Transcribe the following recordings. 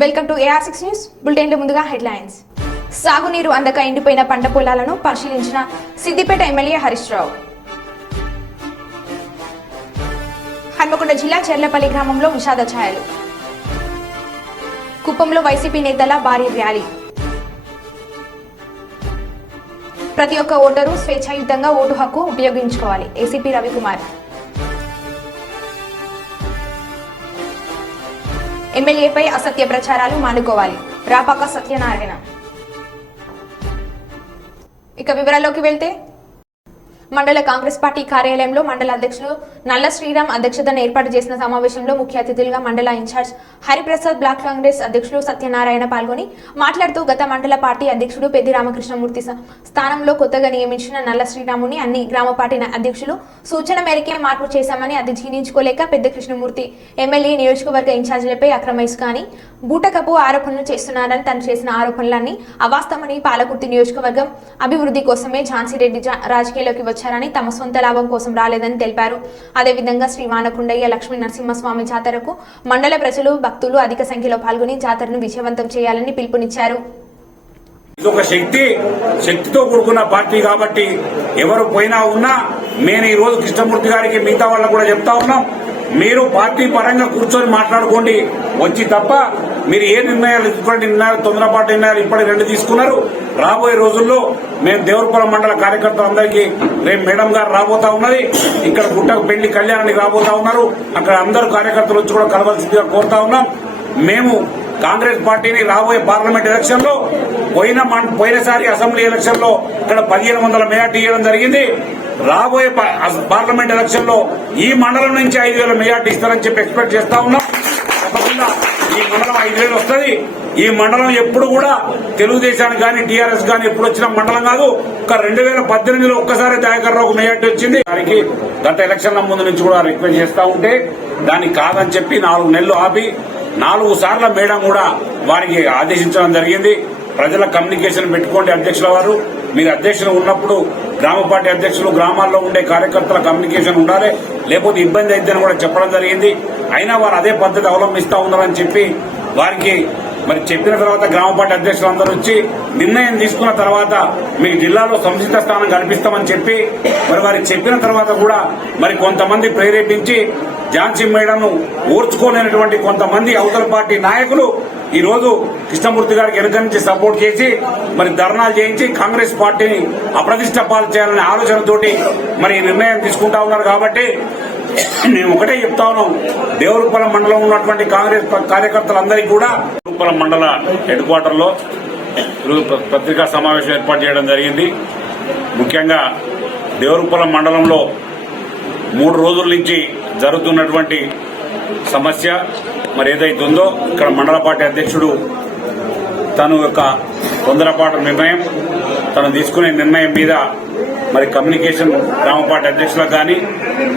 Welcome to AR6 news బులెటిన్ల ముందుగా headlines. సాగునీరు అందక ఎండిపోయిన పంట పొలాలను పరిశీలించిన సిద్దిపేట ఎమ్మెల్యే హరీష్ రావు. హన్మకొండ జిల్లా చెర్లపల్లి గ్రామంలో విషాద ఛాయలు. కుప్పంలో వైసీపీ నేతల భారీ ర్యాలీ. ప్రతి ఒక్క ఓటరు స్వేచ్ఛాయుతంగా ఓటు హక్కు ఉపయోగించుకోవాలి. ఏసీపీ రవికుమార్. ఎమ్మెల్యేపై అసత్య ప్రచారాలు మానుకోవాలి. రాపాక సత్యనారాయణ. ఇక వివరాల్లోకి వెళ్తే మండల కాంగ్రెస్ పార్టీ కార్యాలయంలో మండల అధ్యక్షులు నల్ల శ్రీరామ్ అధ్యక్షతన ఏర్పాటు చేసిన సమావేశంలో ముఖ్య అతిథులుగా మండల ఇన్ఛార్జ్ హరిప్రసాద్, బ్లాక్ కాంగ్రెస్ అధ్యక్షులు సత్యనారాయణ పాల్గొని మాట్లాడుతూ గత మండల పార్టీ అధ్యక్షుడు పెద్ది రామకృష్ణమూర్తి స్థానంలో కొత్తగా నియమించిన నల్ల శ్రీరాముని అన్ని గ్రామ పార్టీ అధ్యక్షులు సూచన మేరకే మార్పు చేశామని, అది జీర్ణించుకోలేక పెద్ద కృష్ణమూర్తి ఎమ్మెల్యే నియోజకవర్గ ఇన్ఛార్జీలపై అక్రమ ఇసుక అని బూటకపు ఆరోపణలు చేస్తున్నారని, తను చేసిన ఆరోపణలన్నీ అవాస్తవమని, పాలకుర్తి నియోజకవర్గం అభివృద్ధి కోసమే ఝాన్సీ రెడ్డి రాజకీయాల్లోకి వచ్చారని, తమ సొంత లాభం కోసం రాలేదని తెలిపారు. అదేవిధంగా శ్రీ వానకుండయ్య లక్ష్మీ నరసింహస్వామి జాతరకు మండల ప్రజలు, భక్తులు అధిక సంఖ్యలో పాల్గొని జాతరను విజయవంతం చేయాలని పిలుపునిచ్చారు. ఇదొక శక్తితో కూడుకున్న పార్టీ కాబట్టి ఎవరు పోయినా ఉన్నా నేను ఈ రోజు కృష్ణమూర్తి గారికి మిగతా వాళ్ళకు కూడా చెప్తా ఉన్నాం, మీరు పార్టీ పరంగా కూర్చొని మాట్లాడుకోండి వచ్చి తప్ప మీరు ఏ నిర్ణయాలు తీసుకోండి. నిర్ణయాలు తొందరపాటు నిర్ణయాలు ఇప్పటికి 2 తీసుకున్నారు. రాబోయే రోజుల్లో మేము దేవరపురం మండల కార్యకర్తలందరికీ రేపు మేడం గారు రాబోతా ఉన్నది. ఇక్కడ గుట్టకు పెళ్లి కళ్యాణానికి రాబోతా ఉన్నారు. అక్కడ అందరూ కార్యకర్తలు వచ్చి కూడా కలవాల్సిందిగా కోరుతా ఉన్నాం. మేము కాంగ్రెస్ పార్టీని రాబోయే పార్లమెంట్ ఎలక్షన్ లో పోయినసారి అసెంబ్లీ ఎలక్షన్ లో ఇక్కడ 1500 మెజార్టీ ఇవ్వడం జరిగింది. రాబోయే పార్లమెంట్ ఎలక్షన్ లో ఈ మండలం నుంచి 5000 మెజార్టీ ఇస్తారని చెప్పి ఎక్స్పెక్ట్ చేస్తా ఉన్నాం. తప్పకుండా ఈ మండలం 5000 వస్తుంది. ఈ మండలం ఎప్పుడు కూడా తెలుగుదేశానికి కానీ టీఆర్ఎస్ కానీ ఎప్పుడు వచ్చిన మండలం కాదు. ఒక 2018లో ఒక్కసారి దయాకర్ రావుకు మెజార్టీ వచ్చింది. దానికి గత ఎలక్షన్ల ముందు నుంచి కూడా రిక్వెస్ట్ చేస్తా ఉంటే దానికి కాదని చెప్పి 4 నెలలు ఆపి 4 సార్ల మేడం కూడా వారికి ఆదేశించడం జరిగింది. ప్రజల కమ్యూనికేషన్ పెట్టుకోండి అధ్యక్షుల వారు, మీరు అధ్యక్షులు ఉన్నప్పుడు గ్రామ పార్టీ అధ్యక్షులు గ్రామాల్లో ఉండే కార్యకర్తల కమ్యూనికేషన్ ఉండాలి, లేకపోతే ఇబ్బంది అయిద్దని కూడా చెప్పడం జరిగింది. అయినా వారు అదే పద్ధతి అవలంబిస్తా ఉన్నారని చెప్పి వారికి మరి చెప్పిన తర్వాత గ్రామ పార్టీ అధ్యక్షులందరూ వచ్చి నిర్ణయం తీసుకున్న తర్వాత మీకు జిల్లాలో సముచిత స్థానం కల్పిస్తామని చెప్పి మరి వారికి చెప్పిన తర్వాత కూడా మరి కొంతమంది ప్రేరేపించి ఝాన్సీ మేడంను ఓర్చుకోలేనటువంటి కొంతమంది అవతల పార్టీ నాయకులు ఈ రోజు కృష్ణమూర్తి గారికి వెనుక నుంచి సపోర్ట్ చేసి మరి ధర్నాలు చేయించి కాంగ్రెస్ పార్టీని అప్రతిష్ట పాలు చేయాలనే ఆలోచనతోటి మరి ఈ నిర్ణయం తీసుకుంటా ఉన్నారు. కాబట్టి మేము ఒకటే చెప్తా ఉన్నాం, దేవరూపలం మండలం ఉన్నటువంటి కాంగ్రెస్ కార్యకర్తలందరికీ కూడా దేవరూపలం మండల హెడ్ క్వార్టర్ లో పత్రికా సమావేశం ఏర్పాటు చేయడం జరిగింది. ముఖ్యంగా దేవరూపలం మండలంలో 3 రోజుల నుంచి జరుగుతున్నటువంటి సమస్య మరి ఏదైతే ఉందో, ఇక్కడ మండల పార్టీ అధ్యక్షుడు తను యొక్క తొందరపాటు నిర్ణయం, తను తీసుకునే నిర్ణయం మీద మరి కమ్యూనికేషన్ గ్రామ పార్టీ అధ్యక్షులకు కానీ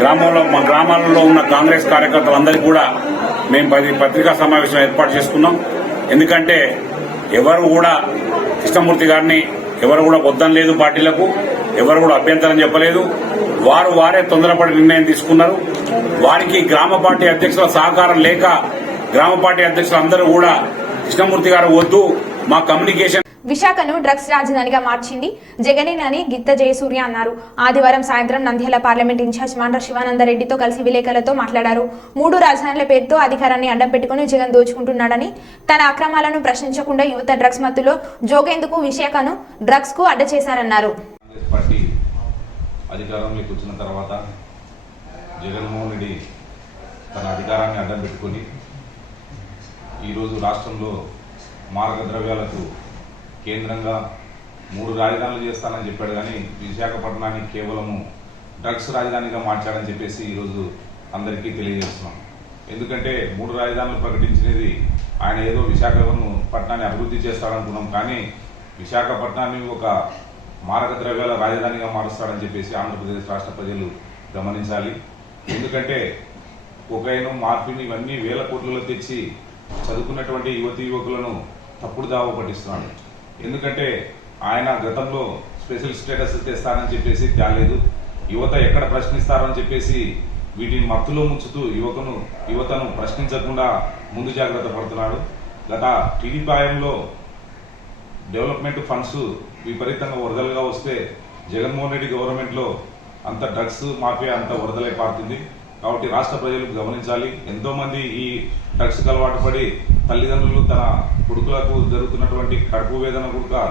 గ్రామాలలో ఉన్న కాంగ్రెస్ కార్యకర్తలందరికీ కూడా మేము పత్రికా సమావేశం ఏర్పాటు చేసుకున్నాం. ఎందుకంటే ఎవరు కూడా కృష్ణమూర్తి గారిని ఎవరు కూడా వద్దం లేదు, పార్టీలకు ఎవరు కూడా అభ్యంతరం చెప్పలేదు. వారే తొందరపడి నిర్ణయం తీసుకున్నారు. వారికి గ్రామ పార్టీ అధ్యక్షుల సహకారం లేక గ్రామ పార్టీ అధ్యక్షులందరూ కూడా కృష్ణమూర్తి గారు వద్దు, మా కమ్యూనికేషన్. విశాఖను డ్రగ్స్ రాజధానిగా మార్చింది జగనేనని గిత్త జయసూర్య అన్నారు. ఆదివారం సాయంత్రం నంద్యాల పార్లమెంట్ ఇన్ఛార్జ్ మాండ్ర శివానందరెడ్డితో కలిసి విలేకరులతో మాట్లాడారు. 3 రాజధానుల పేరుతో అధికారాన్ని అడ్డం పెట్టుకుని జగన్ దోచుకుంటున్నాడని, తన అక్రమాలను ప్రశ్నించకుండా యువత డ్రగ్స్ మత్తులో జోగేందుకు విశాఖను డ్రగ్స్ కు అడ్డ చేశారన్నారు. అధికారంలోకి వచ్చిన తర్వాత జగన్మోహన్ రెడ్డి తన అధికారాన్ని అడ్డం పెట్టుకుని ఈరోజు రాష్ట్రంలో మారక ద్రవ్యాలకు కేంద్రంగా 3 రాజధానులు చేస్తానని చెప్పాడు. కానీ విశాఖపట్నాన్ని కేవలము డ్రగ్స్ రాజధానిగా మార్చాడని చెప్పేసి ఈరోజు అందరికీ తెలియజేస్తున్నాం. ఎందుకంటే 3 రాజధానులు ప్రకటించినది ఆయన ఏదో విశాఖపట్నాన్ని అభివృద్ధి చేస్తాడనుకున్నాం, కానీ విశాఖపట్నాన్ని ఒక మారక ద్రవ్యాల రాజధానిగా మారుస్తాడని చెప్పేసి ఆంధ్రప్రదేశ్ రాష్ట్ర ప్రజలు గమనించాలి. ఎందుకంటే కొకైన్, మార్ఫిన్ ఇవన్నీ వేల కోట్లలో తెచ్చి చదువుకున్నటువంటి యువకులను తప్పుడు దావ పట్టిస్తున్నాడు. ఎందుకంటే ఆయన గతంలో స్పెషల్ స్టేటస్ తెస్తానని చెప్పేసి తేలేదు. యువత ఎక్కడ ప్రశ్నిస్తారని చెప్పేసి వీటిని మత్తులో ముంచుతూ యువతను ప్రశ్నించకుండా ముందు జాగ్రత్త పడుతున్నాడు. గత టీడీపీ హయాంలో డెవలప్మెంట్ ఫండ్స్ విపరీతంగా వరదలుగా వస్తే జగన్మోహన్ రెడ్డి గవర్నమెంట్లో అంత డ్రగ్స్ మాఫియా అంత వరదలై పారుతుంది. కాబట్టి రాష్ట్ర ప్రజలు గమనించాలి. ఎంతోమంది ఈ డ్రగ్స్కి అలవాటు పడి తల్లిదండ్రులు తన కొడుకులకు జరుగుతున్నటువంటి కడుపు వేదన కూడా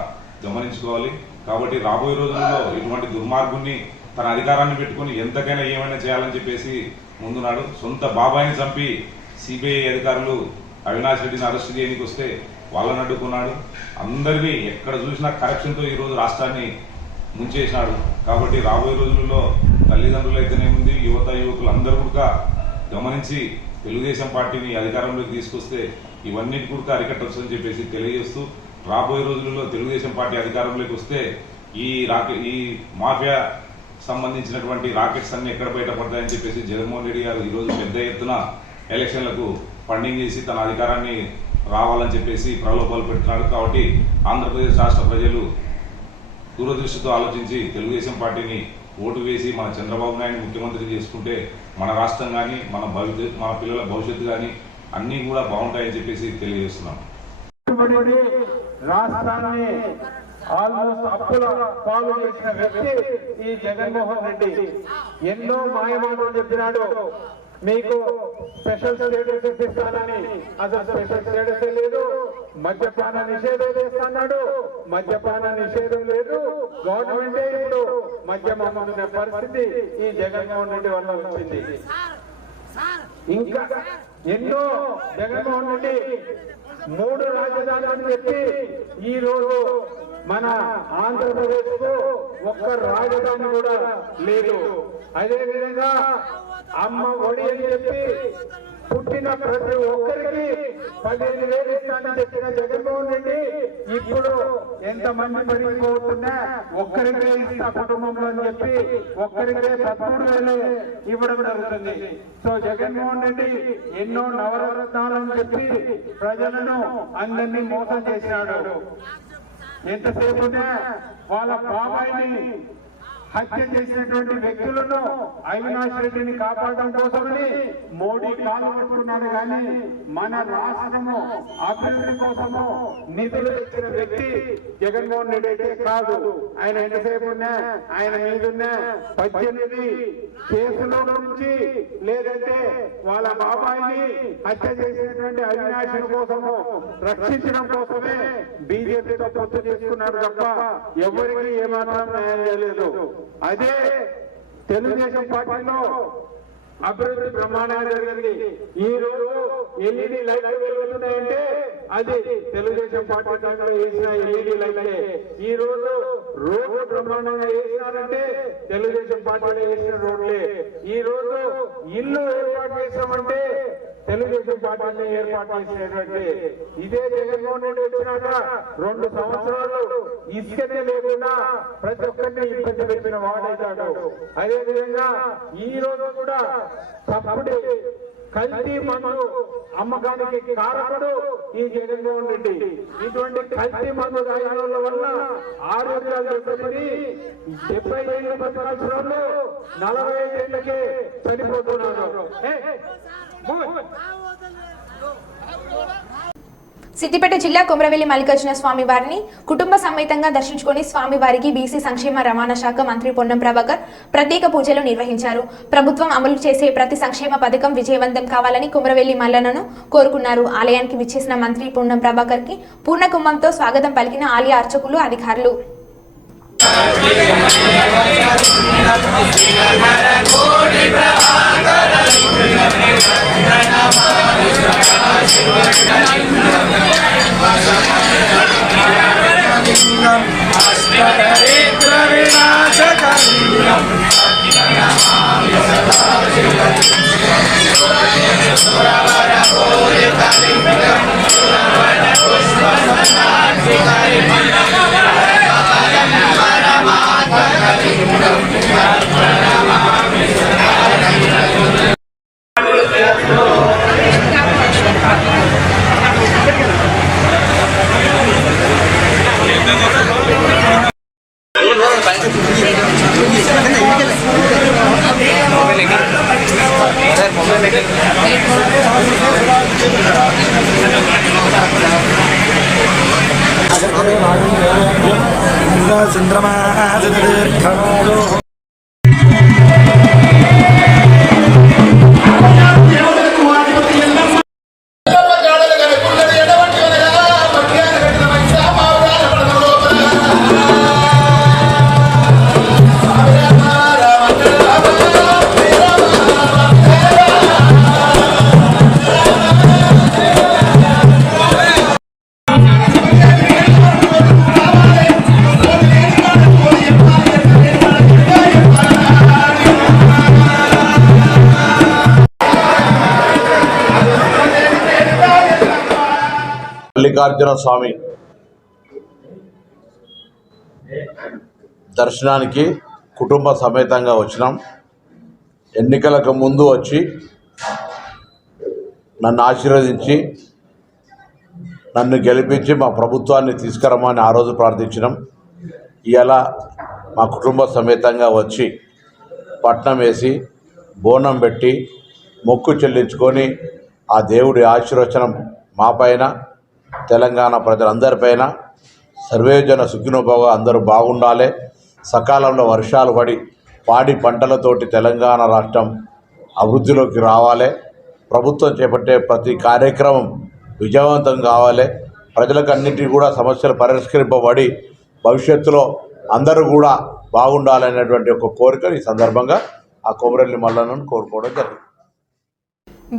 గమనించుకోవాలి. కాబట్టి రాబోయే రోజుల్లో ఇటువంటి దుర్మార్గుని తన అధికారాన్ని పెట్టుకుని ఎంతకైనా ఏమైనా చేయాలని చెప్పేసి ముందున్నాడు. సొంత బాబాయిని చంపి సిబిఐ అధికారులు అవినాష్ రెడ్డిని అరెస్ట్ చేయడానికి వస్తే వాళ్ళని అడ్డుకున్నాడు. అందరినీ ఎక్కడ చూసినా కరప్షన్తో ఈరోజు రాష్ట్రాన్ని ముంచేసినాడు. కాబట్టి రాబోయే రోజుల్లో తల్లిదండ్రులు అయితేనేముంది, యువకులు అందరూ కూడా గమనించి తెలుగుదేశం పార్టీని అధికారంలోకి తీసుకొస్తే ఇవన్నీ కూడా అరికట్టొచ్చని చెప్పేసి తెలియజేస్తూ, రాబోయే రోజుల్లో తెలుగుదేశం పార్టీ అధికారంలోకి వస్తే ఈ మాఫియా సంబంధించినటువంటి రాకెట్స్ అన్ని ఎక్కడ బయటపడతాయని చెప్పేసి జగన్మోహన్ రెడ్డి గారు ఈరోజు పెద్ద ఎత్తున ఎలక్షన్లకు ఫండింగ్ చేసి తన అధికారాన్ని రావాలని చెప్పేసి ప్రలోభాలు పెడుతున్నాడు. కాబట్టి ఆంధ్రప్రదేశ్ రాష్ట్ర ప్రజలు దూరదృష్టితో ఆలోచించి తెలుగుదేశం పార్టీని ఓటు వేసి మన చంద్రబాబు నాయుడు ముఖ్యమంత్రి చేసుకుంటే మన రాష్ట్రం కానీ మన పిల్లల భవిష్యత్తు కానీ అన్నీ కూడా బాగుంటాయని చెప్పేసి తెలియజేస్తున్నాం. రాష్ట్రాన్ని ఆల్మోస్ట్ అప్పుల పాలు చేసిన వ్యక్తి ఈ జగన్మోహన్ రెడ్డి. ఎన్నో మాయమాటలు చెప్పినాడు. మీకు స్పెషల్ స్టేటస్ ఇప్పిస్తానని, అసలు స్పెషల్ స్టేటస్ లేదు. మద్యపాన నిషేధం చేస్తున్నాడు. మద్యపాన నిషేధం లేదు. గవర్నమెంటే ఇప్పుడు మద్యం అమ్ముకునే పరిస్థితి ఈ జగన్మోహన్ రెడ్డి వల్ల వచ్చింది. ఇంకా ఎన్నో జగన్మోహన్ రెడ్డి 3 రాజధానులను పెట్టి ఈ రోజు మన ఆంధ్రప్రదేశ్ కు ఒక్క రాజధాని కూడా లేదు. అదేవిధంగా అమ్మ ఒడి అని చెప్పి పుట్టిన ప్రతి ఒక్కరికి 15,000 ఇస్తానని చెప్పిన జగన్మోహన్ రెడ్డి ఇప్పుడు ఎంతమంది మరిగిపోతున్నా ఒక్కరికే ఇస్తా కుటుంబంలో అని చెప్పి ఒక్కరికే 13,000 ఇవ్వడం జరుగుతుంది. సో జగన్మోహన్ రెడ్డి ఎన్నో నవరత్నాలను చెప్పి ప్రజలను అందరినీ మోసం చేశాడు. ఎంతసేపు వాళ్ళ బాబాయిని హత్య చేసినటువంటి వ్యక్తులను అవినాష్ రెడ్డిని కాపాడడం కోసమని మోడీ కాలు పట్టుకున్నాడు. కానీ మన రాష్ట్రము అభివృద్ధి కోసము నిధులు తెచ్చిన వ్యక్తి జగన్మోహన్ రెడ్డి అయితే కాదు. ఆయన ఎంతసేపు ఆయన మీదున్న 18 కేసుల నుంచి లేదంటే వాళ్ళ బాబాయిని హత్య చేసినటువంటి అవినాష్ కోసము రక్షించడం కోసమే బీజేపీతో పొత్తు చేసుకున్నాడు తప్ప ఎవరికి ఏమాత్రం న్యాయం చేయలేదు. అదే తెలుగుదేశం పార్టీలో అభివృద్ధి ప్రమాణాలు జరిగింది. ఈ రోజు ఎల్ఈడి లైట్లు వెలుగుతున్నాయంటే అది తెలుగుదేశం పార్టీ టైంలో వేసిన ఎల్ఈడి లైట్లే. ఈ రోజు రోడ్లు బ్రహ్మాండంగా వేసినారంటే తెలుగుదేశం పార్టీలో వేసిన రోడ్లే. ఈ రోజు ఇల్లు ఏర్పాటు చేసామంటే తెలుగుదేశం పార్టీని ఏర్పాటు చేసినటువంటి ఇదే జగన్మోహన్ రెడ్డి వచ్చినాక 2 సంవత్సరాలు ఇసుకనే లేకుండా ప్రతి ఒక్కరిని ఇబ్బంది పెట్టిన వాడైతాడు. అదేవిధంగా ఈ రోజు కూడా తప్పుడు కల్తీ మందు అమ్మకానికి కారకుడు ఈ జగన్మోహన్ రెడ్డి. ఇటువంటి కల్తీ మందు తాగిన వల్ల ఆరోగ్యాలు దెబ్బతిని 70 ఏళ్ళు బతకాల్సిన వాళ్ళు 45 ఏళ్ళకే చనిపోతున్నారు. సిద్దిపేట జిల్లా కొమరవెల్లి మల్లికార్జున స్వామి వారిని కుటుంబ సమేతంగా దర్శించుకుని స్వామివారికి బీసీ సంక్షేమ రవాణా శాఖ మంత్రి పొన్నం ప్రభాకర్ ప్రత్యేక పూజలు నిర్వహించారు. ప్రభుత్వం అమలు చేసే ప్రతి సంక్షేమ పథకం విజయవంతం కావాలని కొమరవెల్లి మల్లన్నను కోరుకున్నారు. ఆలయానికి విచ్చేసిన మంత్రి పొన్నం ప్రభాకర్ కి పూర్ణ కుంభంతో స్వాగతం పలికిన ఆలయ అర్చకులు, అధికారులు. చంద్రమా మల్లికార్జున స్వామి దర్శనానికి కుటుంబ సమేతంగా వచ్చినాం. ఎన్నికలకు ముందు వచ్చి నన్ను ఆశీర్వదించి నన్ను గెలిపించి మా ప్రభుత్వాన్ని తీసుకురమ్మని ఆ రోజు ప్రార్థించినాం. ఇవాళ మా కుటుంబ సమేతంగా వచ్చి పట్నం వేసి బోనం పెట్టి మొక్కు చెల్లించుకొని ఆ దేవుడి ఆశీర్వచనం మా పైన తెలంగాణ ప్రజలందరిపైన సర్వేజన సుఖినోభవ అందరూ బాగుండాలి. సకాలంలో వర్షాలు పడి పాడి పంటలతోటి తెలంగాణ రాష్ట్రం అభివృద్ధిలోకి రావాలి. ప్రభుత్వం చేపట్టే ప్రతి కార్యక్రమం విజయవంతం కావాలి. ప్రజలకు అన్నింటినీ కూడా సమస్యలు పరిష్కరింపబడి భవిష్యత్తులో అందరూ కూడా బాగుండాలనేటువంటి ఒక కోరిక ఈ సందర్భంగా ఆ కొమరెల్లి మల్లన్నను కోరుకోవడం జరిగింది.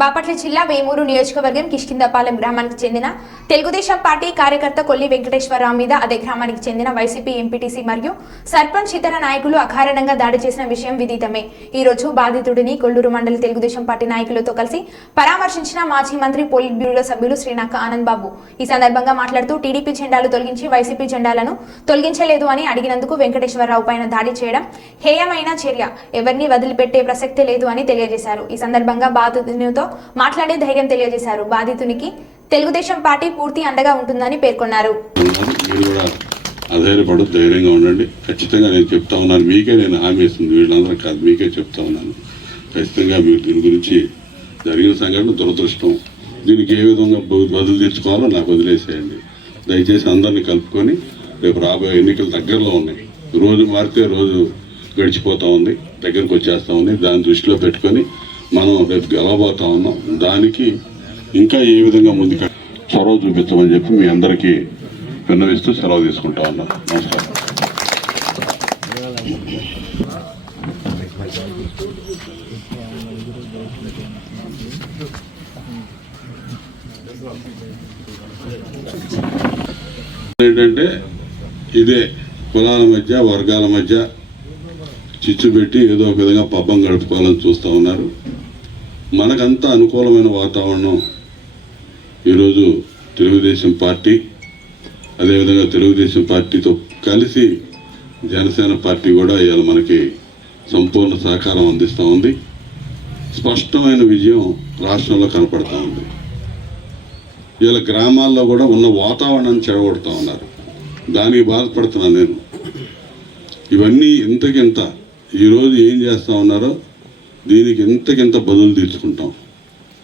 బాపట్ల జిల్లా వేమూరు నియోజకవర్గం కిష్కిందపాలెం గ్రామానికి చెందిన తెలుగుదేశం పార్టీ కార్యకర్త కొల్లి వెంకటేశ్వరరావు మీద అదే గ్రామానికి చెందిన వైసీపీ ఎంపీటీసీ మరియు సర్పంచ్ ఇతర నాయకులు అకారణంగా దాడి చేసిన విషయం విదితమే. ఈ రోజు బాధితుడిని కొల్లూరు మండలి తెలుగుదేశం పార్టీ నాయకులతో కలిసి పరామర్శించిన మాజీ మంత్రి పోలిట్ బ్యూరో సభ్యులు శ్రీనాక ఆనంద్ బాబు. ఈ సందర్భంగా మాట్లాడుతూ టీడీపీ జెండాలు తొలగించి వైసీపీ జెండాలను తొలగించలేదు అని అడిగినందుకు వెంకటేశ్వరరావు పైన దాడి చేయడం హేయమైన చర్య, ఎవరిని వదిలిపెట్టే ప్రసక్తే లేదు అని తెలియజేశారు. ఈ సందర్భంగా బాధితునితో మాట్లాడే ధైర్యం తెలియజేశారు. బాధితునికి తెలుగుదేశం పార్టీ పూర్తి అండగా ఉంటుందని పేర్కొన్నారు. అధైర్యపడు, ధైర్యంగా ఉండండి. ఖచ్చితంగా నేను చెప్తా ఉన్నాను, మీకే నేను హామీ ఇస్తుంది, వీళ్ళందరూ కాదు, మీకే చెప్తా ఉన్నాను. ఖచ్చితంగా మీరు దీని గురించి జరిగిన సంఘటన దురదృష్టం. దీనికి ఏ విధంగా బదులు తెచ్చుకోవాలో నాకు వదిలేసేయండి. దయచేసి అందరినీ కలుపుకొని రేపు రాబోయే ఎన్నికలు దగ్గరలో ఉన్నాయి. రోజు మారితే రోజు గడిచిపోతూ ఉంది, దగ్గరకు వచ్చేస్తూ ఉంది. దాన్ని దృష్టిలో పెట్టుకొని మనం రేపు గెలవబోతా ఉన్నాం. దానికి ఇంకా ఏ విధంగా ముందుకు చొరవ చూపించమని చెప్పి మీ అందరికీ విన్నవిస్తూ సెలవు తీసుకుంటా ఉన్నాం. నమస్కారం. ఏంటంటే ఇదే కులాల మధ్య వర్గాల మధ్య చిచ్చు పెట్టి ఏదో ఒక విధంగా పబ్బం గడుపుకోవాలని చూస్తూ ఉన్నారు. మనకంతా అనుకూలమైన వాతావరణం ఈరోజు తెలుగుదేశం పార్టీ, అదేవిధంగా తెలుగుదేశం పార్టీతో కలిసి జనసేన పార్టీ కూడా ఇవాళ మనకి సంపూర్ణ సహకారం అందిస్తూ ఉంది. స్పష్టమైన విజయం రాష్ట్రంలో కనపడుతూ ఉంది. ఇవాళ గ్రామాల్లో కూడా ఉన్న వాతావరణాన్ని చెడగొడుతూ ఉన్నారు. దానికి బాధపడుతున్నాను నేను. ఇవన్నీ ఇంతకింత ఈరోజు ఏం చేస్తూ ఉన్నారో దీనికి ఇంతకింత బదులు తీర్చుకుంటాం.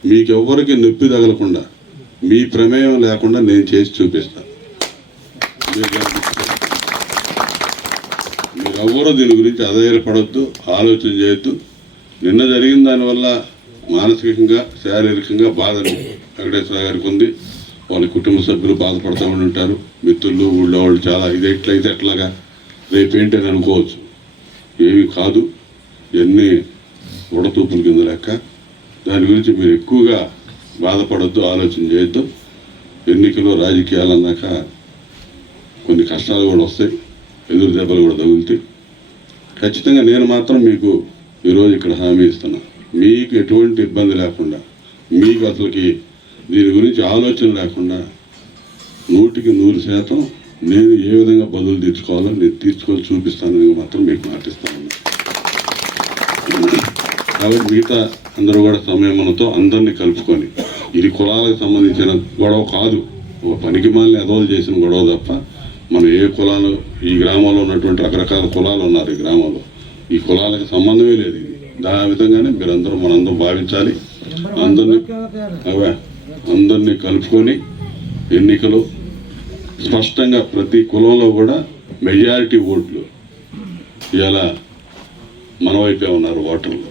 మీకెవ్వరికి నొప్పి తగలకుండా, మీ ప్రమేయం లేకుండా నేను చేసి చూపిస్తాను. మీరెవ్వరూ దీని గురించి అధైర్యపడొద్దు, ఆలోచన చేయొద్దు. నిన్న జరిగిన దానివల్ల మానసికంగా, శారీరకంగా బాధ వెంకటేశ్వర గారికి ఉంది. వాళ్ళ కుటుంబ సభ్యులు బాధపడుతూ ఉంటారు, మిత్రులు, ఊళ్ళో వాళ్ళు చాలా ఇది ఎట్లయితే ఎట్లాగా రేపేంటని అనుకోవచ్చు. ఏమి కాదు, ఇవన్నీ ఉడతూపుల కింద లెక్క. దాని గురించి మీరు ఎక్కువగా బాధపడొద్దు, ఆలోచన చేయొద్దు. ఎన్నికలు రాజకీయాలు అన్నాక కొన్ని కష్టాలు కూడా వస్తాయి, ఎదురు దెబ్బలు కూడా తగులుతాయి. ఖచ్చితంగా నేను మాత్రం మీకు ఈరోజు ఇక్కడ హామీ ఇస్తున్నా, మీకు ఎటువంటి ఇబ్బంది లేకుండా, మీకు అసలుకి దీని గురించి ఆలోచన లేకుండా 100% నేను ఏ విధంగా బదులు తీర్చుకోవాలో నేను తీర్చుకొని చూపిస్తానని మాత్రం మీకు మాటిస్తాను. కాబట్టి మిగతా అందరూ కూడా సంయమనంతో అందరినీ కలుపుకొని, ఇది కులాలకు సంబంధించిన గొడవ కాదు, ఒక పనికి మాలిన ఎదవలు చేసిన గొడవ తప్ప మనం ఏ కులాలు, ఈ గ్రామంలో ఉన్నటువంటి రకరకాల కులాలు ఉన్నారు ఈ గ్రామంలో, ఈ కులాలకు సంబంధమే లేదు. ఇది దాని విధంగానే మీరందరూ మనందరం భావించాలి. అందరినీ కలుపుకొని ఎన్నికలు స్పష్టంగా ప్రతి కులంలో కూడా మెజారిటీ ఓట్లు ఇలా మన వైపే ఉన్నారు ఓటర్లు.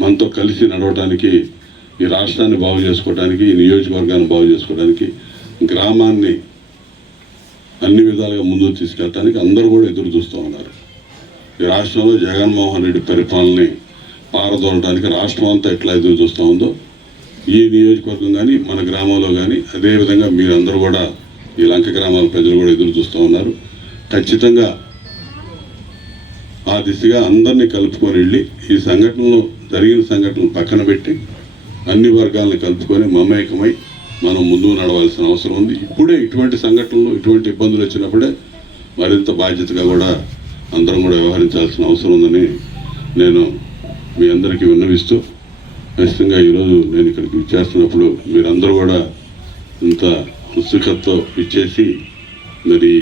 మనతో కలిసి నడవటానికి, ఈ రాష్ట్రాన్ని బాగు చేసుకోవడానికి, ఈ నియోజకవర్గాన్ని బాగు చేసుకోవడానికి, గ్రామాన్ని అన్ని విధాలుగా ముందుకు తీసుకెళ్ళడానికి అందరూ కూడా ఎదురు చూస్తూ ఉన్నారు. ఈ రాష్ట్రంలో జగన్మోహన్ రెడ్డి పరిపాలనని పారదోలడానికి రాష్ట్రం అంతా ఎట్లా ఎదురు చూస్తూ ఉందో ఈ నియోజకవర్గం కానీ మన గ్రామంలో కానీ అదేవిధంగా మీరందరూ కూడా ఈ లంక గ్రామాల ప్రజలు కూడా ఎదురు చూస్తూ ఉన్నారు. ఖచ్చితంగా ఆ దిశగా అందరినీ కలుపుకొని వెళ్ళి ఈ సంఘటనలో జరిగిన సంఘటనలు పక్కన పెట్టి అన్ని వర్గాలను కలుపుకొని మమేకమై మనం ముందుకు నడవాల్సిన అవసరం ఉంది. ఇప్పుడే ఇటువంటి సంఘటనలు, ఇటువంటి ఇబ్బందులు వచ్చినప్పుడే మరింత బాధ్యతగా కూడా అందరం కూడా వ్యవహరించాల్సిన అవసరం ఉందని నేను మీ అందరికీ విన్నవిస్తూ, ఖచ్చితంగా ఈరోజు నేను ఇక్కడికి ఇచ్చేస్తున్నప్పుడు మీరందరూ కూడా ఇంత ఉత్సుకతతో ఇచ్చేసి మరి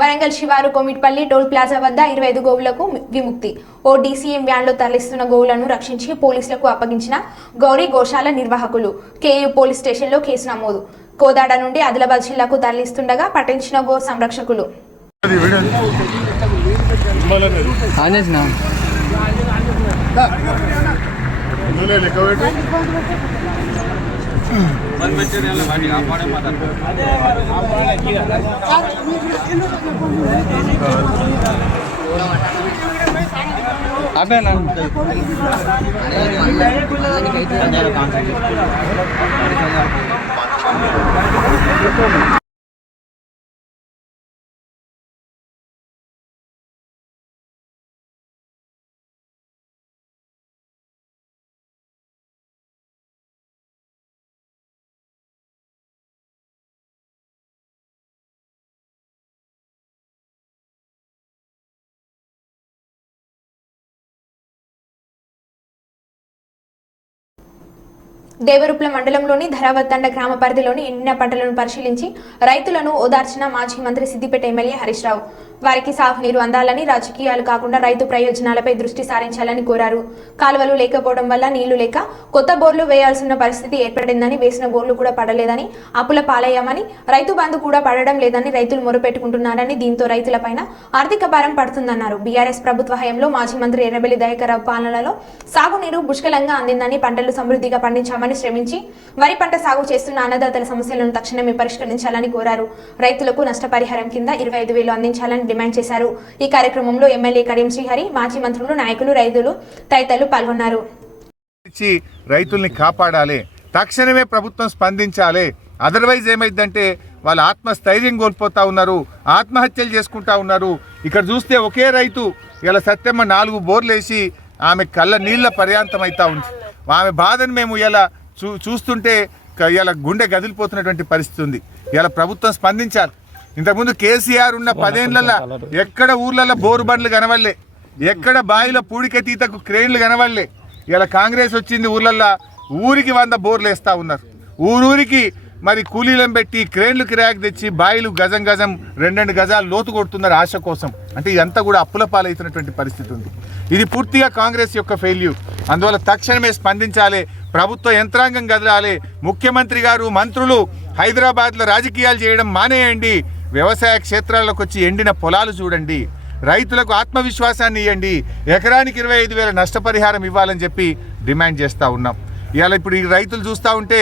వరంగల్ శివారు కొమిట్పల్లి టోల్ ప్లాజా వద్ద 25 గోవులకు విముక్తి. ఓ డీసీఎం వ్యాన్లో తరలిస్తున్న గోవులను రక్షించి పోలీసులకు అప్పగించిన గౌరీ గోశాల నిర్వాహకులు. కేయూ పోలీస్ స్టేషన్లో కేసు నమోదు. కోదాడ నుండి ఆదిలాబాద్ జిల్లాకు తరలిస్తుండగా పట్టించిన గో సంరక్షకులు. దేవరుప్ల మండలంలోని ధరావత్తండ గ్రామ పరిధిలోని ఎండిన పంటలను పరిశీలించి రైతులను ఓదార్చిన మాజీ మంత్రి సిద్దిపేట ఎమ్మెల్యే హరీష్ రావు. వారికి సాగునీరు అందాలని, రాజకీయాలు కాకుండా రైతు ప్రయోజనాలపై దృష్టి సారించాలని కోరారు. కాలువలు లేకపోవడం వల్ల నీళ్లు లేక కొత్త బోర్లు వేయాల్సిన పరిస్థితి ఏర్పడిందని, వేసిన బోర్లు కూడా పడలేదని, అప్పుల పాలయ్యామని, రైతు బంధు కూడా పడడం లేదని రైతులు మొరపెట్టుకుంటున్నారని, దీంతో రైతులపైన ఆర్థిక భారం పడుతుందన్నారు. బీఆర్ఎస్ ప్రభుత్వ హయాంలో మాజీ మంత్రి ఎర్రబెల్లి దయాకర్రావు పాలనలో సాగునీరు పుష్కలంగా అందిందని, పంటలు సమృద్ధిగా పండించామని శ్రమించి వరి పంట సాగు చేస్తున్న అన్నదాతల సమస్యలను తక్షణమే పరిష్కరించాలని కోరారు. రైతులకు నష్టపరిహారం కింద 25,000 అందించాలని డిమాండ్ చేశారు. ఈ కార్యక్రమంలో ఎమ్మెల్యే కడియం శ్రీహరి, మాజీ మంత్రులు, నాయకులు, రైతులు తదితరులు పాల్గొన్నారు. రైతుల్ని కాపాడాలి, తక్షణమే ప్రభుత్వం స్పందించాలి. అదర్వైజ్ ఏమైందంటే వాళ్ళు ఆత్మస్థైర్యం కోల్పోతా ఉన్నారు, ఆత్మహత్యలు చేసుకుంటా ఉన్నారు. ఇక్కడ చూస్తే ఒకే రైతు ఇలా సత్యమ్మ 4 బోర్లు వేసి ఆమె కళ్ళ నీళ్ల పర్యాంతం అవుతా ఉంది. ఆమె బాధను మేము ఇలా చూస్తుంటే ఇలా గుండె గదిలిపోతున్నటువంటి పరిస్థితి ఉంది. ఇలా ప్రభుత్వం స్పందించాలి. ఇంతకుముందు కేసీఆర్ ఉన్న 10 ఏళ్లలో ఎక్కడ ఊర్లలో బోరు బండ్లు కనవల్లే, ఎక్కడ బావిలో పూడికతీతకు క్రేన్లు కనవల్లే. ఇలా కాంగ్రెస్ వచ్చింది, ఊర్లల్లో ఊరికి 100 బోర్లు వేస్తూ ఉన్నారు. ఊరూరికి మరి కూలీలను పెట్టి క్రేన్లు కిరాయికి తెచ్చి బాయిలు గజం గజం 2 గజాలు లోతు కొడుతున్నారు ఆశ కోసం. అంటే ఇదంతా కూడా అప్పుల పాలవుతున్నటువంటి పరిస్థితి ఉంది. ఇది పూర్తిగా కాంగ్రెస్ యొక్క ఫెయిల్యూర్. అందువల్ల తక్షణమే స్పందించాలి, ప్రభుత్వ యంత్రాంగం కదలాలి. ముఖ్యమంత్రి గారు, మంత్రులు హైదరాబాద్లో రాజకీయాలు చేయడం మానేయండి. వ్యవసాయ క్షేత్రాల్లోకి వచ్చి ఎండిన పొలాలు చూడండి, రైతులకు ఆత్మవిశ్వాసాన్ని ఇవ్వండి, ఎకరానికి 25,000 నష్టపరిహారం ఇవ్వాలని చెప్పి డిమాండ్ చేస్తూ ఉన్నాం. ఇవాళ ఇప్పుడు ఈ రైతులు చూస్తూ ఉంటే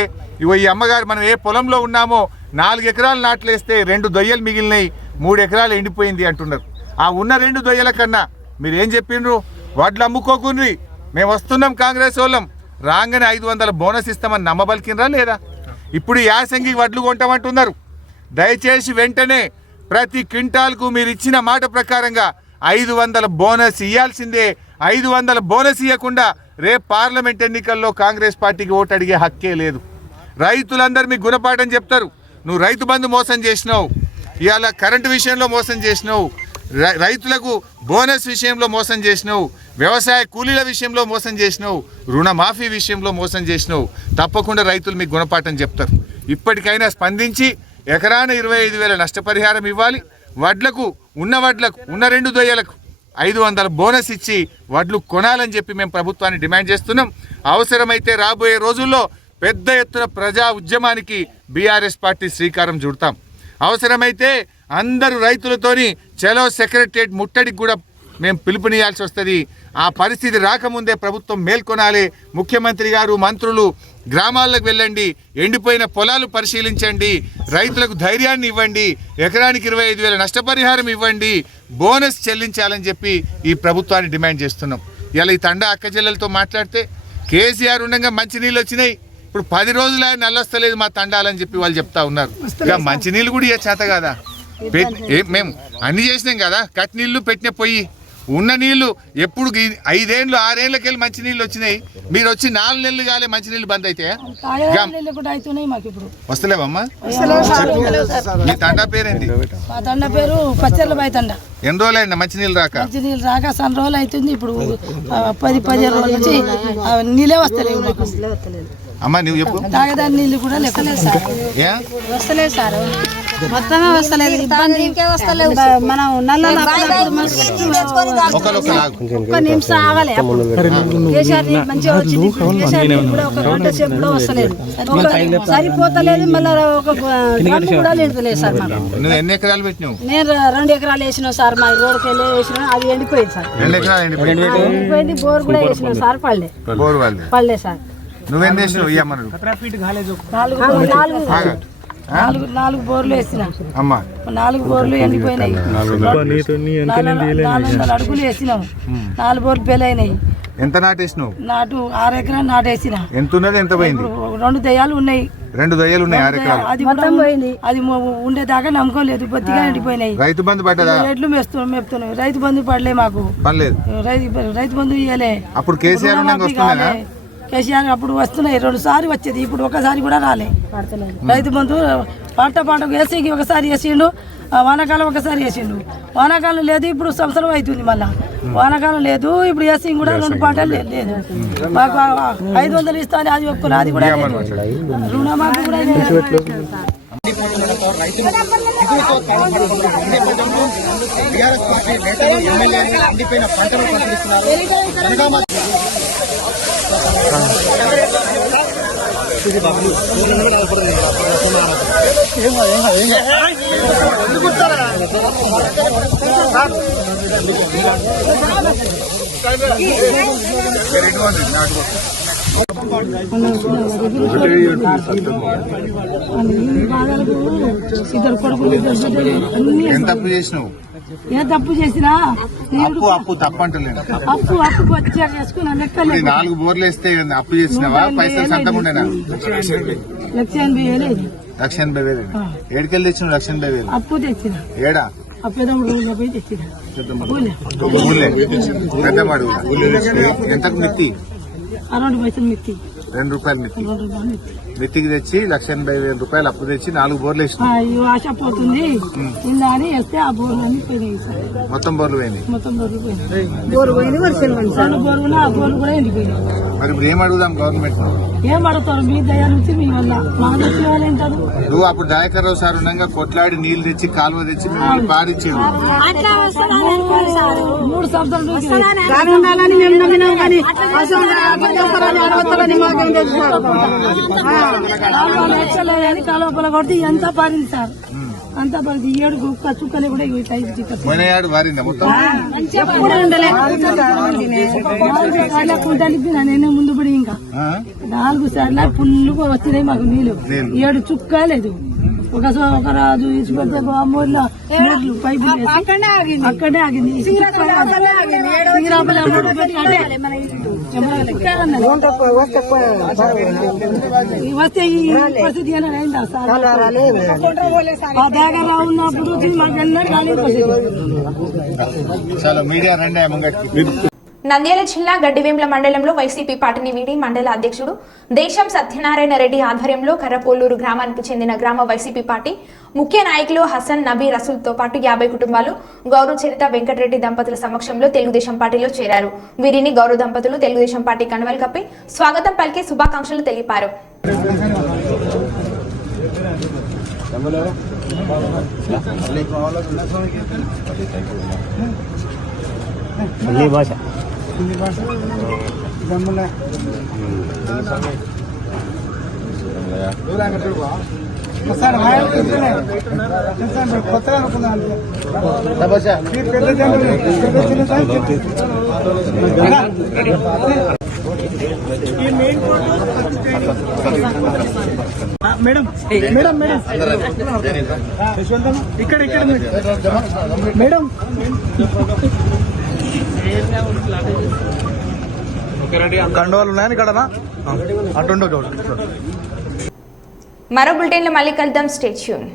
ఈ అమ్మగారు మనం ఏ పొలంలో ఉన్నామో 4 ఎకరాలు నాట్లేస్తే 2 దొయ్యలు మిగిలినాయి, 3 ఎకరాలు ఎండిపోయింది అంటున్నారు. ఆ ఉన్న 2 దొయ్యల కన్నా మీరు ఏం చెప్పిండ్రు? వడ్లు అమ్ముకోకుండ్రి, మేము వస్తున్నాం కాంగ్రెస్ వాళ్ళం, రాగానే 500 బోనస్ ఇస్తామని నమ్మబలికినరా లేదా? ఇప్పుడు యాసంగి వడ్లు కొంటామంటున్నారు. దయచేసి వెంటనే ప్రతి క్వింటాల్కు మీరు ఇచ్చిన మాట ప్రకారంగా 500 బోనస్ ఇవ్వాల్సిందే. 500 బోనస్ ఇవ్వకుండా రేపు పార్లమెంట్ ఎన్నికల్లో కాంగ్రెస్ పార్టీకి ఓటు అడిగే హక్కే లేదు. రైతులందరూ మీకు గుణపాఠం చెప్తారు. నువ్వు రైతు బంధు మోసం చేసినావు, ఇవాళ కరెంటు విషయంలో మోసం చేసినావు, రైతులకు బోనస్ విషయంలో మోసం చేసినావు, వ్యవసాయ కూలీల విషయంలో మోసం చేసినావు, రుణమాఫీ విషయంలో మోసం చేసినావు. తప్పకుండా రైతులు మీకు గుణపాఠం చెప్తారు. ఇప్పటికైనా స్పందించి ఎకరాన 25,000 నష్టపరిహారం ఇవ్వాలి. వడ్లకు ఉన్న 2 దొయ్యలకు 500 బోనస్ ఇచ్చి వడ్లు కొనాలని చెప్పి మేము ప్రభుత్వాన్ని డిమాండ్ చేస్తున్నాం. అవసరమైతే రాబోయే రోజుల్లో పెద్ద ఎత్తున ప్రజా ఉద్యమానికి బీఆర్ఎస్ పార్టీ శ్రీకారం చుడతాం. అవసరమైతే అందరూ రైతులతోని చలో సెక్రటరియట్ ముట్టడికి కూడా మేము పిలుపునియాల్సి వస్తుంది. ఆ పరిస్థితి రాకముందే ప్రభుత్వం మేల్కొనాలి. ముఖ్యమంత్రి గారు, మంత్రులు గ్రామాలకు వెళ్ళండి, ఎండిపోయిన పొలాలు పరిశీలించండి, రైతులకు ధైర్యాన్ని ఇవ్వండి, ఎకరానికి 25,000 నష్టపరిహారం ఇవ్వండి, బోనస్ చెల్లించాలని చెప్పి ఈ ప్రభుత్వాన్ని డిమాండ్ చేస్తున్నాం. ఇలా ఈ తండా అక్క చెల్లెలతో మాట్లాడితే కేసీఆర్ ఉండగా మంచినీళ్ళు వచ్చినాయి, ఇప్పుడు 10 రోజులు నల్లొస్తలేదు మా తండాలని చెప్పి వాళ్ళు చెప్తా ఉన్నారు. ఇక మంచినీళ్ళు కూడా ఇక చేత కదా, మేము అన్ని చేసినాం కదా, కట్ నీళ్ళు పెట్టిన పొయ్యి ఉన్న నీళ్లు ఎప్పుడు 5 ఏళ్ళు 6 ఏళ్ళకెళ్ళి మంచి నీళ్ళు వచ్చినాయి. మీరు వచ్చి 4 నెలలు కాలే మంచి నీళ్ళు బంద్ అయితే వస్తలేవమ్మా? మీ తండా పేరేంటి? మా తండ పేరు పచ్చర్ల బాయ్ తండ. ఎన్ని రోజులు అయినా మంచి నీళ్ళు రాక? మంచి నీళ్ళు రాక సన్న రోజులు అవుతుంది. ఇప్పుడు 10-15 రోజుల నుంచి నీళ్ళే వస్తలేవు మాకు. అమ్మా నువ్వు చెప్పు. తాగేదాని నీళ్ళు కూడా లేకలేదు సార్. వస్తలేదు సార్, మొత్తమే వస్తలేదు. ఇబ్బంది వస్తలేవు. మనం ఒక్క నిమిషం ఆగలే. కేసీఆర్ మంచిగా వచ్చింది. కేసీఆర్ కూడా ఒక గంట సేపు కూడా వస్తలేదు, సరిపోతలేదు. మళ్ళీ ఒక డ్రమ్ కూడా లేదు సార్ మాకు. నువ్వు ఎన్ని ఎకరాలు పెట్టినావు? నేను 2 ఎకరాలు వేసినావు సార్. మా రోడ్కి వెళ్ళి వేసినా, అది ఎండిపోయింది సార్. 2 ఎకరాలు ఎండిపోయింది. బోర్ కూడా వేసినావు సార్, పడలే సార్. నువ్వేం చేసినావు? ఇయ్యమ్మను 4 బోర్లు వేసిన అమ్మా. 4 బోర్లు ఎండిపోయినాయి. 400 అడుగులు వేసినాం. 4 బోర్లు పెళ్ళైనాయి. ఎంత నాటేసినావు? 6 ఎకరాలు నాటేసిన. ఎంత ఉన్నది? ఎంత పోయింది? 2 దయ్యాలు ఉన్నాయి. 2 దయ్యాలు ఉన్నాయి 6 ఎకరాలు. అది మొత్తం పోయింది. అది ఉండేదాకా నమ్మకోలేదు, బొత్తిగా ఎండిపోయినాయి. రైతు బంధు పడ్డదా? ఎడ్లు మేపుతున్నాయి. రైతు బంధు పడలే మాకు. పర్లేదు. రైతు బంధు ఇవ్వలే. అప్పుడు కేసీఆర్ వస్తున్నాయి. కేసీఆర్ అప్పుడు వస్తున్నాయి, 2 సార్లు వచ్చేది. ఇప్పుడు ఒకసారి కూడా రాలే. రైతు బంధు పంటకు వేసేకి ఒకసారి వేసిండు, వానాకాలం ఒకసారి వేసిండు. వానాకాలం లేదు, ఇప్పుడు సంవత్సరం అవుతుంది. మళ్ళా వానాకాలం లేదు, ఇప్పుడు వేసి కూడా 2 పంటలు లేదు. మాకు 500 ఇస్తాను, అది ఒప్పుకున్నా, అది కూడా రుణమాఫీ కూడా ఎంత అప్పు చేసినావు? ఏ తప్పు చేసినా అప్పు తప్పంటలేదు. అప్పు వచ్చా చేసుకున్నా లెక్కలే. 4 బోర్లు వేస్తే అప్పు చేసినావా? పైసలు సంతం ఉండేనా? 1,80,000. 1,80,000. ఏడుకెళ్ళి తెచ్చినావు? 1,80,000 అప్పు తెచ్చిన. ఏడా? అప్పేదమ్ముడు పోయి తెచ్చిన. పెద్దమాడు. ఎంతకు మిత్తి? 60 పైసలు మిత్తి. 2 రూపాయలు మిత్తి. మిత్తికి తెచ్చి 1,80,000 రూపాయలు అప్పు తెచ్చి 4 బోర్లు వేసిన. ఆశ పోతుంది ఇలా అని వేస్తే ఆ బోర్లు అన్ని పోయినాయి సార్. మొత్తం బోర్లు పోయినాయి. మొత్తం బోర్లు పోయినాయి. బోర్లు పోయింది, రెండు బోర్లు ఆ బోర్లు కూడా ఎండిపోయినాయి. మరి ఇప్పుడు ఏం అడుగుదాం గవర్నమెంట్? ఏం అడుగుతారు? మీ దయ నుంచి మీ వల్ల మా నుంచి వాళ్ళు ఏంటారు? నువ్వు అప్పుడు దయాకర్ రావు సార్ ఉండగా కొట్లాడి నీళ్లు తెచ్చి కాలువ తెచ్చి మిమ్మల్ని పారిచ్చారు. 3 సంవత్సరాలు ఉండాలని మేము నమ్మినాం, కానీ కాలువపల కొడితే ఎంత పారింది సార్, అంత పారింది. 7 చుక్కలే కూడా నేనే ముందు పడి ఇంకా 4 సార్లు ఫుల్ వచ్చినాయి మాకు నీళ్లు. 7 చుక్క లేదు. ఒక రాజు ఇచ్చిపెడితే మూర్లో పైపులు అక్కడే ఆగింది. వస్తే ఈ పరిస్థితి అయిందా సార్? ఆ దగ్గర ఉన్నప్పుడు మాకు ఎన్నడూ కాలేదు పరిస్థితి. నంద్యాల జిల్లా గడ్డివేంల మండలంలో వైసీపీ పార్టీని వీడి మండల అధ్యక్షుడు దేశం సత్యనారాయణ రెడ్డి ఆధ్వర్యంలో కర్రపోలూరు గ్రామానికి చెందిన గ్రామ వైసీపీ పార్టీ ముఖ్య నాయకులు హసన్ నబీ రసూల్తో పాటు 50 కుటుంబాలు గౌరవ చరిత వెంకటరెడ్డి దంపతుల సమక్షంలో తెలుగుదేశం పార్టీలో చేరారు. వీరిని గౌరవ దంపతులు తెలుగుదేశం పార్టీ కండువాలు కప్పి స్వాగతం పలికి శుభాకాంక్షలు తెలిపారు. మేడం మేడం మేడం ఇక్కడ ఇక్కడ మేడం కండువాలు ఉన్నాయని ఇక్కడ అటుండో చూడండి. మరో బులెటిన్లో మళ్ళీ కలుద్దాం. Stay tune.